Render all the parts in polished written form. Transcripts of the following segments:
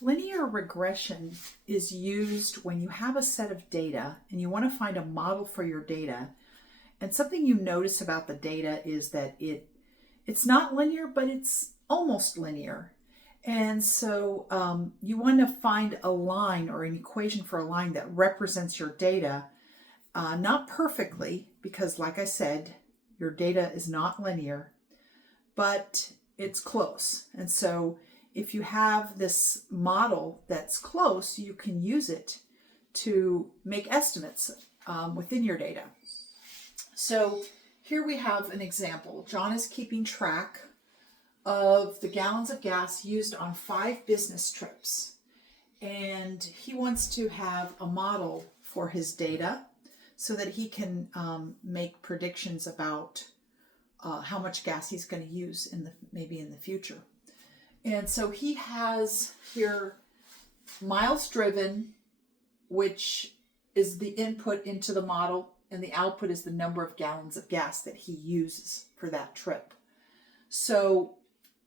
Linear regression is used when you have a set of data and you want to find a model for your data. And something you notice about the data is that it's not linear, but it's almost linear. And so you want to find a line or an equation for a line that represents your data, not perfectly, because like I said, your data is not linear, but it's close. And so if you have this model that's close, you can use it to make estimates within your data. So here we have an example. John is keeping track of the gallons of gas used on 5 business trips. And he wants to have a model for his data so that he can make predictions about how much gas he's going to use maybe in the future. And so he has here miles driven, which is the input into the model, and the output is the number of gallons of gas that he uses for that trip. So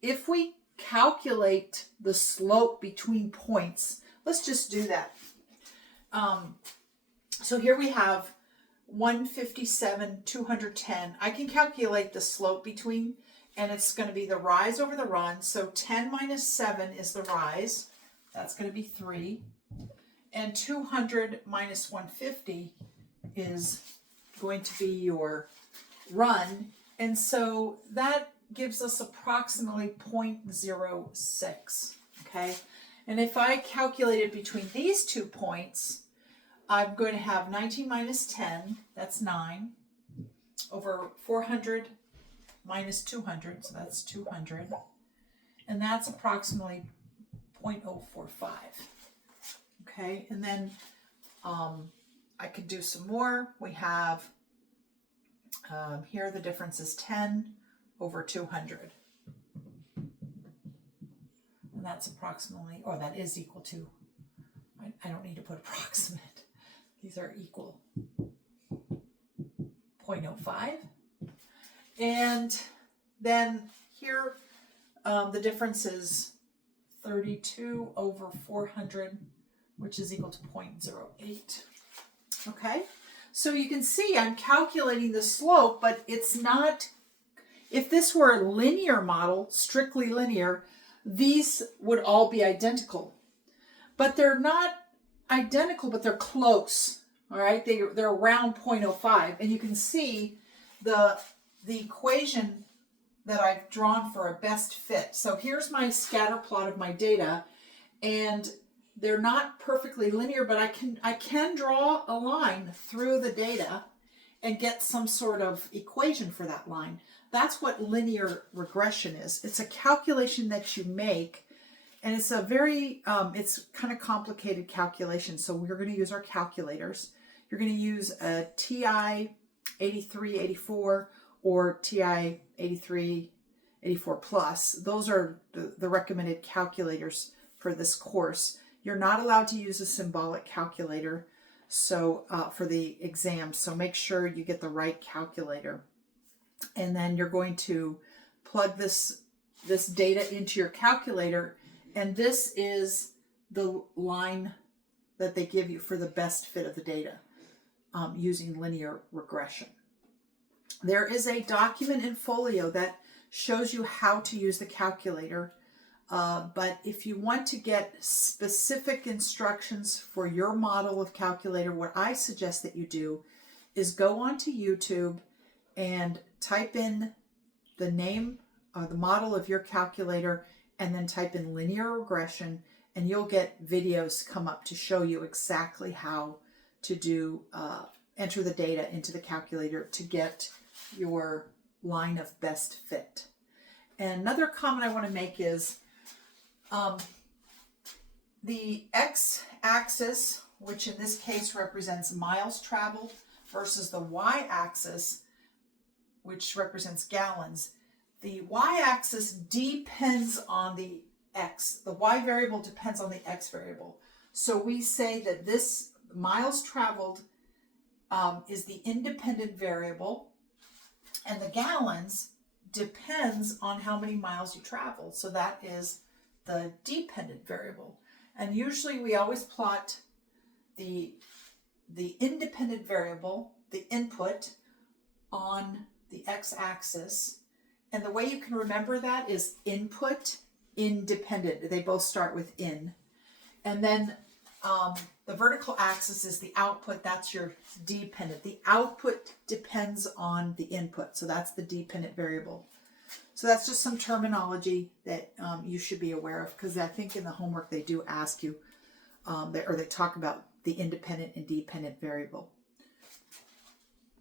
if we calculate the slope between points, let's just do that. So here we have 157, 210. I can calculate the slope between, and it's going to be the rise over the run. So 10 minus 7 is the rise. That's going to be 3. And 200 minus 150 is going to be your run. And so that gives us approximately 0.06. Okay. And if I calculate it between these 2 points, I'm going to have 19 minus 10, that's 9, over 400 minus 200, so that's 200, and that's approximately 0.045. Okay, and then I could do some more. We have here the difference is 10 over 200, and that's approximately, or that is equal to, I don't need to put approximate. These are equal 0.05. And then here, the difference is 32 over 400, which is equal to 0.08. Okay, so you can see I'm calculating the slope, but it's not, if this were a linear model, strictly linear, these would all be identical. But they're not identical, but they're close. All right, they're around 0.05, and you can see the equation that I've drawn for a best fit. So here's my scatter plot of my data, and they're not perfectly linear, but I can draw a line through the data and get some sort of equation for that line. That's what linear regression is. It's a calculation that you make. And it's a very, it's kind of complicated calculation. So we're going to use our calculators. You're going to use a TI 8384 or TI 8384 plus. Those are the recommended calculators for this course. You're not allowed to use a symbolic calculator for the exam. So make sure you get the right calculator. And then you're going to plug this data into your calculator. And this is the line that they give you for the best fit of the data using linear regression. There is a document in Folio that shows you how to use the calculator. But if you want to get specific instructions for your model of calculator, what I suggest that you do is go onto YouTube and type in the name or the model of your calculator, and then type in linear regression, and you'll get videos come up to show you exactly how to do enter the data into the calculator to get your line of best fit. And another comment I want to make is the x-axis, which in this case represents miles traveled, versus the y-axis, which represents gallons. The y-axis depends on the x. The y variable depends on the x variable. So we say that this miles traveled is the independent variable, and the gallons depends on how many miles you travel. So that is the dependent variable. And usually we always plot the independent variable, the input, on the x-axis. And the way you can remember that is input, independent. They both start with in. And then the vertical axis is the output. That's your dependent. The output depends on the input. So that's the dependent variable. So that's just some terminology that you should be aware of, because I think in the homework they do ask you, or they talk about the independent and dependent variable.